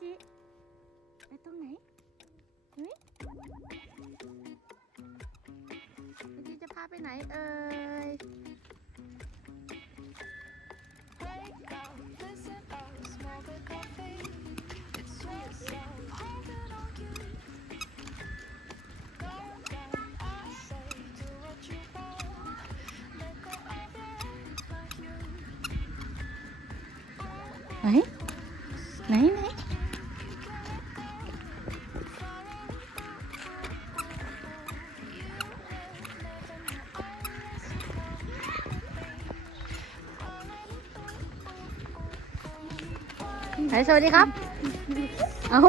ไหนเฮ้ยพี่จะพาไปไหนเอ่ย Wake up, ไหนสวัสดีครับ เอา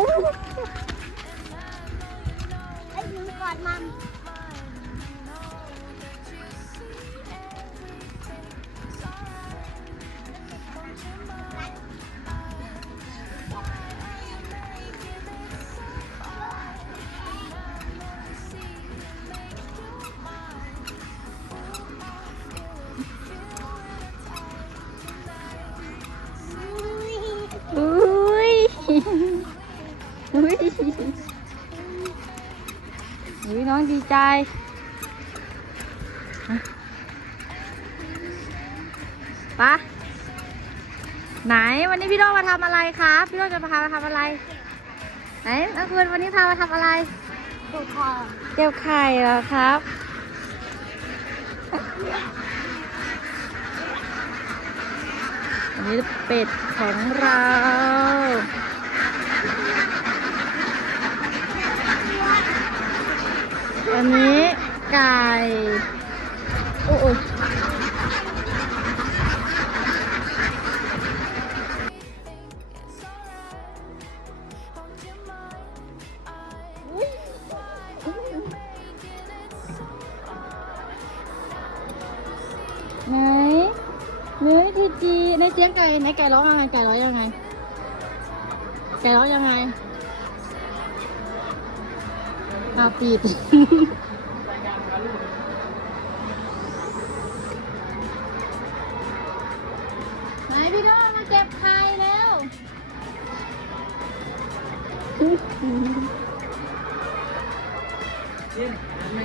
ใจฮะไปะไหนวันนี้พี่โดมาทำอะไรครับ พี่โดจะพามาทำอะไร ไหนนักเรียนวันนี้พามาทำอะไรเกี่ยวไข่เหรอครับ อันนี้เป็ดของเรา อันนี้ไก่โอ้โไหนเนื้อทีจีในเสียงไก่ในไก่ร้องยังไงไก่ร้องยังไงไก่ร้องยังไง อาปิดไหนพี่น้องมาเก็บไข่แล้วไห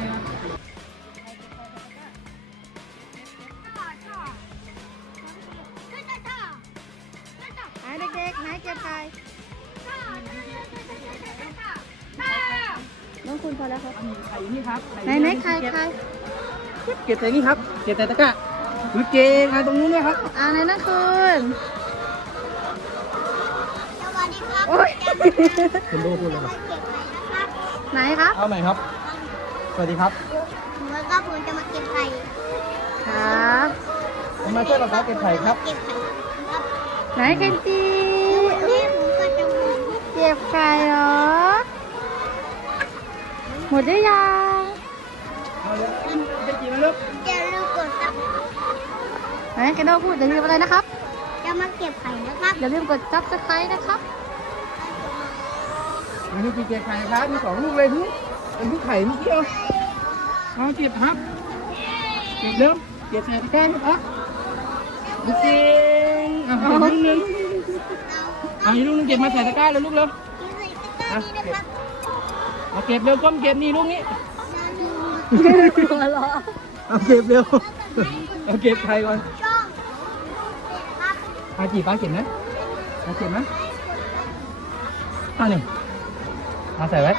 คุณพอแล้วครับไข่นี่ครับไหนไหนไข่ไข่เก็บใส่นี่ครับเก็บใส่ตะกร้าถือเกงมาตรงนู้นด้วยครับอ่าไหนนั่นคุณสวัสดีครับโอ้ยคุณโดพูดเลยครับเก็บไข่นะครับไหนครับเอาใหม่ครับ สวัสดีครับหนูก็ผมจะมาเก็บไข่ครับผมมาช่วยเราครับเก็บไข่ครับเก็บไข่ครับไหนเคนจีวันนี้ผมก็จะมาเก็บไข่เหรอ หมดหรือยังเอาเลยไปกินนะลูกอย่าลืมกดซับไหนแกโดพูดอย่าลืมอะไรนะครับจะมาเก็บไข่นะครับอย่าลืมกดซับสไครต์นะครับมีลูกเก็บไข่ครับมีสองลูกเลยทุกเป็นทุกไข่เมื่อกี้เอาเอาเก็บครับเก็บเร็วเก็บใส่ตะกร้าครับลูกเก่งเอาเก็บลูกหนึงเอาอีกลูกหนึงเก็บมาใส่ตะกร้าเลยลูกเร็วที่ใส่ตะกร้านี้นะครับ เอาเก็บเร็วก้มเก็บนี่ลูกนี้หัวเราะเอาเก็บเร็ว เอาเก็บไข่ก่อนอาจีป้าเก็บนะป้าเก็บนะเอ่านี่มาใส่ไว้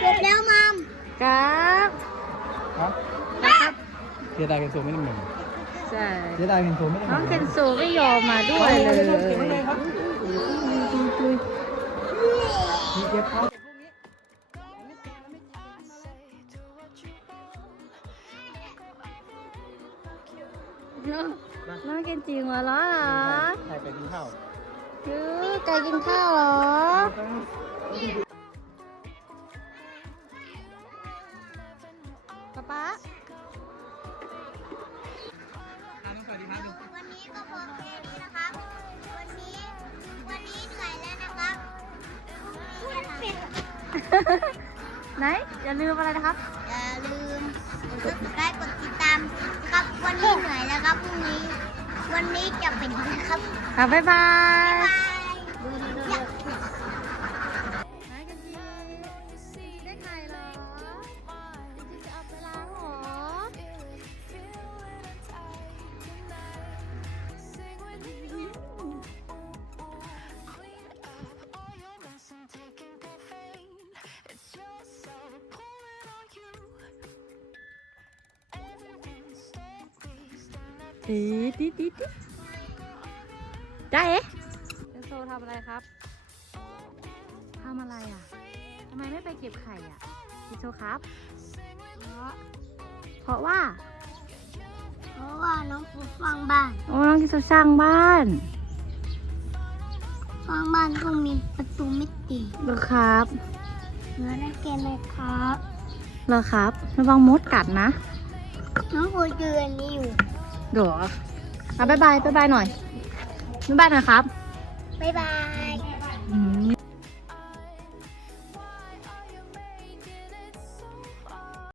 เก็บแล้วมัมครับครับครับเสียดายเป็นโซไม่ได้เหมือนใช่เสียดายเป็นโซไม่ได้เหน้มืองอนเคนซูไม่ยอมมาด้วยเลยเก็บไว้เลยครับเก็บเขา น้องเคนจีหัวเราะเหรอใครไปกินข้าวคือไก่กินข้าวเหรอป๊าป๊าสวัสดีครับวันนี้ก็พอแค่นี้นะครับ วันนี้ วันนี้เหนื่อยแล้วนะครับพูดเป็ดไหน อย่าลืมอะไรนะครับอย่าลืม กดไลค์กดติดตามครับวันนี้เหนื่อยแล้วครับพรุ่งนี้ วันนี้จะเป็นนะครับค่ะบ๊ายบายบายไหน ตีตีตีตีจ้าเอ๊ะเจโซทำอะไรครับทำอะไรอะทำไมไม่ไปเก็บไข่อะเจโซครับ เพราะเพราะว่า เพราะว่าน้องปูฟังบ้านโอ้น้องเจโซสร้างบ้านฟังบ้านก็มีประตูมิติเหรอครับเนื้อได้เกมไหมครับเหรอครับระวังมดกัดนะ น้องปูเจือนนี้อยู่ เดี๋ยวอะบายบายบายบายหน่อยบายบายหน่อยครับ บ๊ายบาย อืม